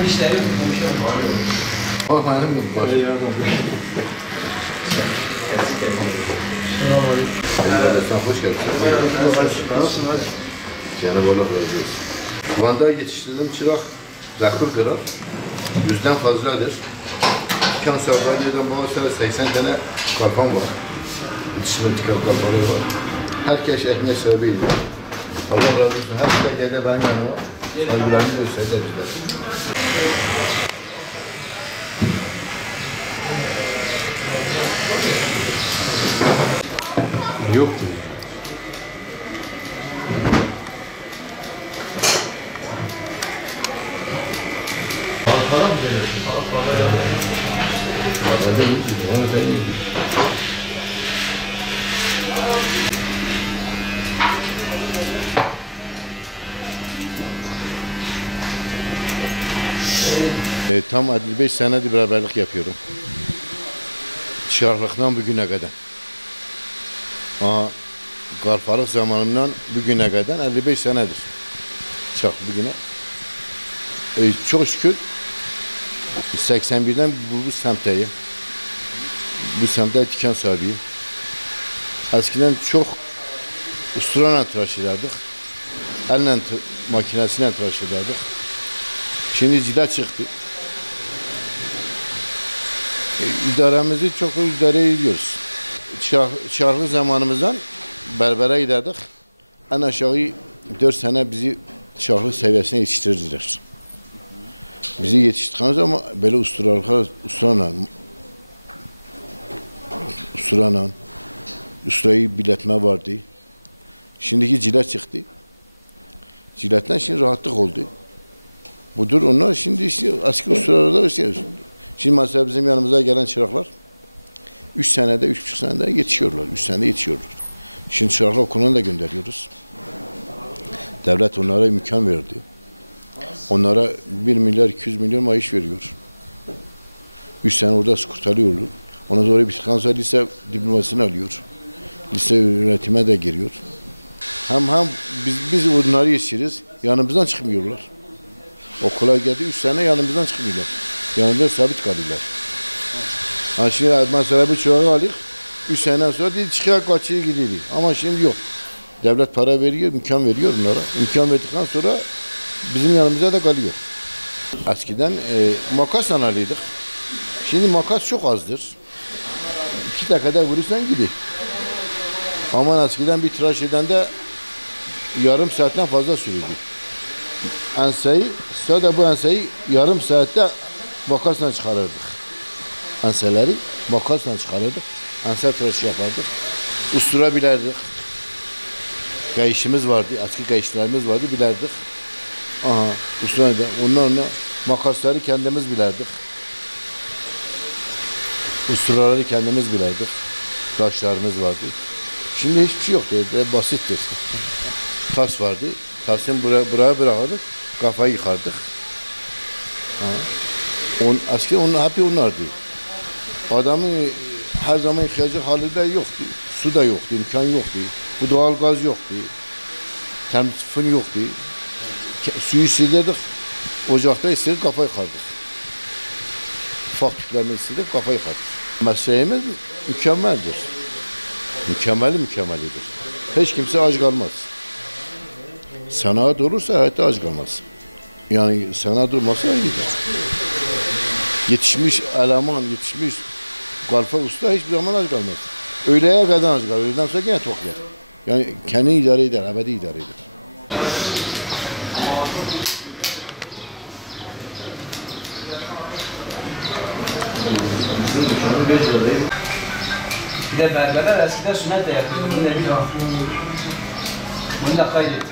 Onun işleri Bak benim gibi var. Hoş geldin. Nasılsınız? Cenab-ı Allah razı olsun. Van'da yetiştirdiğim çırak rekor kırar. 100'den fazladır. Dükkan sahibiyeden bana 80 tane kalfan var. Yetiştirdiğim çırak kalfanı var. Herkes ekmek sahibiydi. Allah razı olsun. Her şey geldi benim yanıma. Saygılarını gösterdi bizler. Yok. Para mı veriyorsun? Para ya. Tam 55 senedir beraberlik yapıyorum. Çıraklıktan bugüne kadar. Kalfalık zamanından bugüne kadar 55 senedir. Çırak bugüne. Çok şükür 81'den bu semtteyim. Bu semtte dükkan sahibiyim. Eskiden çok usturayla tıraş ederdik. Elle makinesiyle tıraş ederdik. Şimdi cila çıktı. İdaremizi çok idare ediyoruz. Çıraklık zamanımızdan berbere giderdik. En aşağı 4 sene bizi çıraklık seviyesine yetiştirdiler. Bizi yetiştirdikleri zaman böyle usturayı biletme vardı. Şimdiki cilet çıktı. Ciletten şimdi rahatlık oldu. Budur onlar şimdi işte eski ustalarda şimdi mesela bizim yanımıza gelen çıraklar 3 senede, 3,5 senede yetişiyorlar. 3 senede yetişiyorlar. Şimdi çıraklar okuluna da gönderiyoruz. Devlet onlara imkan verdi. Onlara 1 milyar 200 milyon maaş veriyor. 3 sene orada kurtarıyorlar. Ondan sonra bitirdikten sonra lise diplomasını alıyor. Lise öğretime de giriyor. Hem biz onları yetişiriz, yanımızdan çıkmıyorlar. Okula geldi 3 sene yanımızdan çıkmıyorlar. Yanımızda sabit kalıyorlar. Ha şimdi mesela bir çoğu alıyor, 3 sene sonra değil çıkıyor kaçıyor gidiyor. Ama şimdi yok. Devlet para veriyor, imkan veriyor onlara. İmkan verdikten sonra bizim yanımıza da kalıyor. Eskiden makas analıydık. Şimdi makas çok azdır. 2 dakikada vurursan gidiyor. Ama eskiden bir tıraş edende yarım saatten fazla sürüyordu. Enseyi, sadece bu enseyi yarım saatte makasla çıkarırdık. Enseleri makasla çıkarırdık. Ense tıraşı yapardık. Ustura bilerdik. Kayışımız vardı, eski kayışlarımız vardı, bilerdik. Aha, ustura da. Onlarla makasları kendimiz bilerdik. Usturaları kendimiz bilerdik. Taşlarımız vardı. Şimdi hiçbir şey yoktu, basittir. Tas vardı, tasını buraya bırakırdık, kafayı yıkardık. Eskiden hep onlardı. Adamın her zaman ihtiyacı hali de yoktu. Su da yoktu, imkan yoktu. Bu doğal gaz yoktu. Temizlik yoktu. Suyu sildirdik, ocakta istedik, kafayı yıkardık. Ufak tüplerini istedik, kafayı yıkardık. Mesleğimiz mükemmeldir. Mükemmelidir. Hiç kimse aç kalmaz. Sanat olursa hayatta aç kalmaz. Yani sanat olmasa gider. Yetişmiş eleman, yetişmiş kalfa usta hiçbir zaman aç kalmaz. Öğleye kadar aç kalır. Öğleden sonra yine tok yer. Yani kendi idare eder, ebedi idare eder. Bir de berberler eskiden sünnet de yapıyordu. Bunu da kaydet.